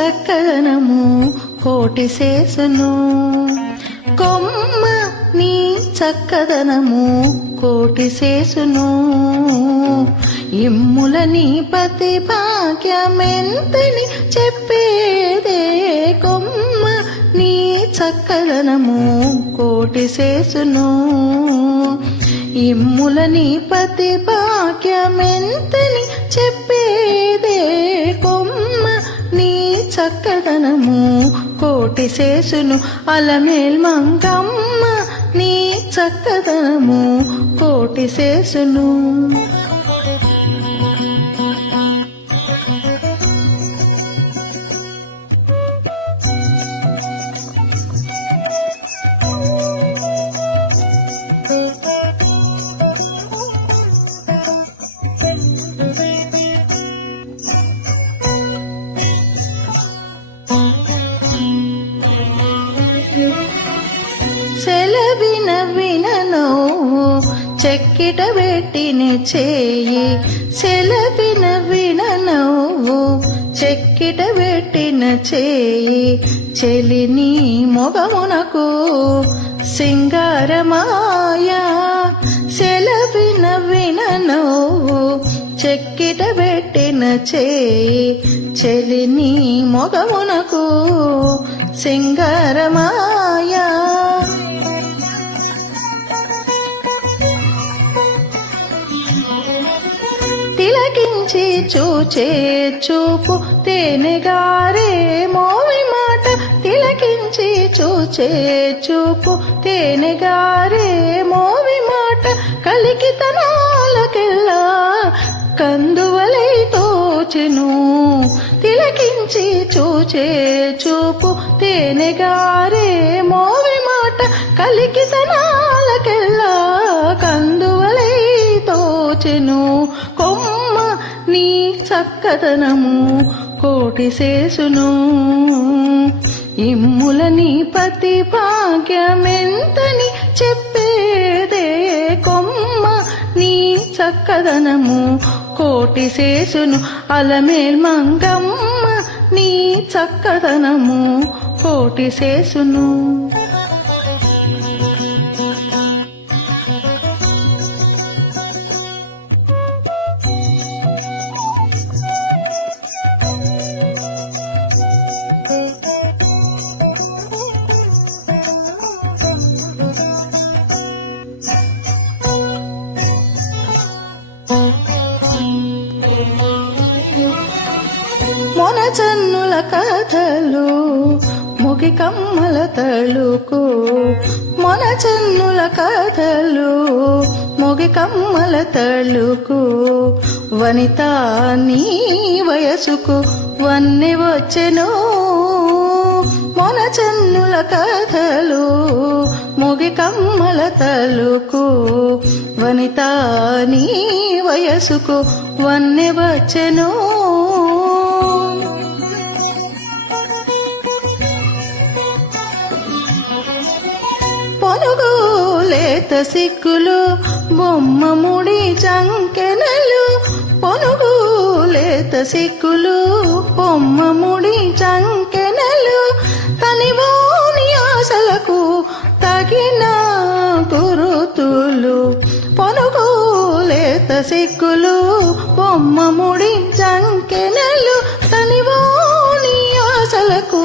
చక్కదనము కోటి శేషును కొమ్మ నీ చక్కదనము కోటి శేషును ఇమ్ముల నీ పతి భాగ్యమెంతని చెప్పేదే కొమ్మ నీ చక్కదనము కోటి శేషును ఇమ్ముల నీ పతి భాగ్యమెంతని చెప్పేదే కొమ్మ నీ చక్కదనము కోటి శేషును అలమేల్ మంగమ్మ నీ చక్కదనము కోటి శేషును సెలవిన వినను చెక్కిట పెట్టిన చేయి సెలవిన వినను చెక్కిట పెట్టిన చేయి చెలిని మొగమునకు సింగారమాయా సెలవిన వినను చెక్కిట పెట్టిన చేయి చెలిని మొగమునకు సింగారమాయా తిలకించి చూచే చూపు తేనెగారే మోవి మాట తిలకించి చూచే చూపు తేనెగారే మోవి మాట కలికితనాలకెల్లా కందువలై తోచెను తిలకించి చూచే చూపు తేనెగారే మోవి మాట కలికితనాలకెల్లా కందువలై తోచెను కొమ్మ నీ చక్కదనము కోటి శేషును ఇమ్ముల నీ పతి భాగ్యమెంతని చెప్పేదే కొమ్మ నీ చక్కదనము కోటి శేషును అలమేల్ మంగమ్మ నీ చక్కదనము కోటి శేషును మొనచన్నుల కథలు ముగి కమ్మల తళుకు మొనచన్నుల కథలు ముగి కమ్మల తళుకు వనిత నీ వయసుకు వన్నె వచ్చెను మొనచన్నుల కథలు ముగి కమ్మల తళుకు వనిత నీ వయసుకు వన్నె వచ్చెను పొనుగులేత సిక్కులు బొమ్మ ముడి చంకెనలు పొనుగులేత సిక్కులు బొమ్మ ముడి చంకెనలు తనివోని ఆశలకు తగిన గురుతులు పొనుగులేత సిక్కులు బొమ్మ ముడి చంకెనలు తనివోని ఆశలకు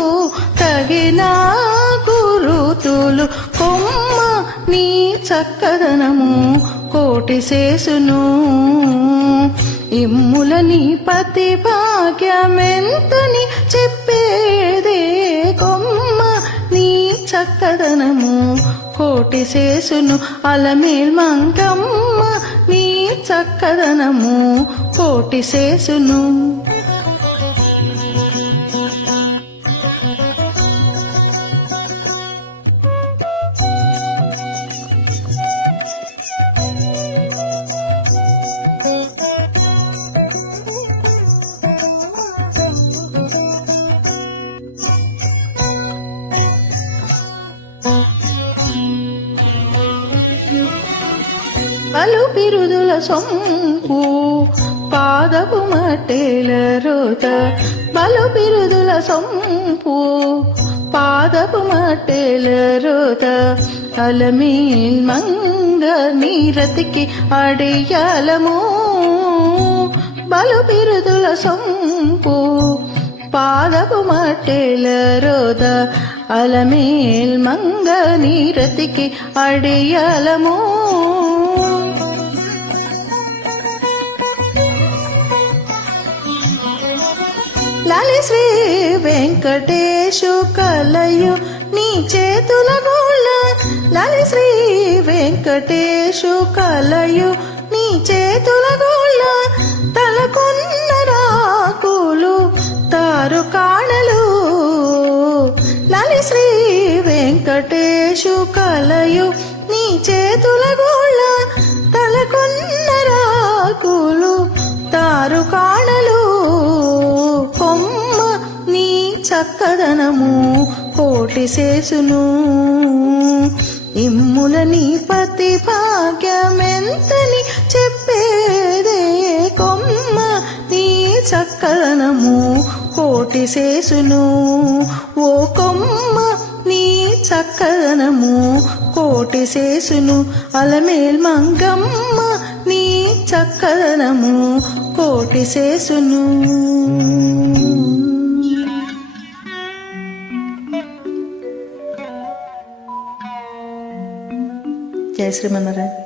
తగిన గురుతులు కొమ్మ నీ చక్కదనము కోటి శేషును ఇమ్ముల నీ పతి భాగ్యమెంతని చెప్పేదే కొమ్మ నీ చక్కదనము కోటి శేషును అలమేల్ మంగమ్మ నీ చక్కదనము కోటి శేషును పలు బిరుదుల సొంపు పాదపు మట్టేల రోత బలు బిరుదుల సొంపు పాదపు మట్టేల రోత అలమేల్ మంగ నీరతికి అడియాలము బలు బిరుదుల సొంపు పాదపు మట్టేల రోద అలమేల్ మంగ నీరతికి అడియాలము లాలి శ్రీ వెంకటేశు కలయు నీ చేతుల గోళ్ళ లాలి శ్రీ వెంకటేశు కలయు నీ చేతుల గోళ్ళ తలకొన్న రాకులు తారు కాణలు లాలి శ్రీ వెంకటేశు కలయు నీ చేతుల గోళ్ళ తలకొన్న రాకులు తారు కాణలు కొమ్మ నీ చక్కదనము కోటి శేషును ఇమ్ముల నీ పతి భాగ్యమెంతని చెప్పేదే కొమ్మ నీ చక్కదనము కోటి శేషును ఓ కొమ్మ నీ చక్కదనము కోటి శేషును అలమేల్ మంగమ్మ నీ చక్కదనము కోటి శేషును. జై శ్రీమన్నారాయణ.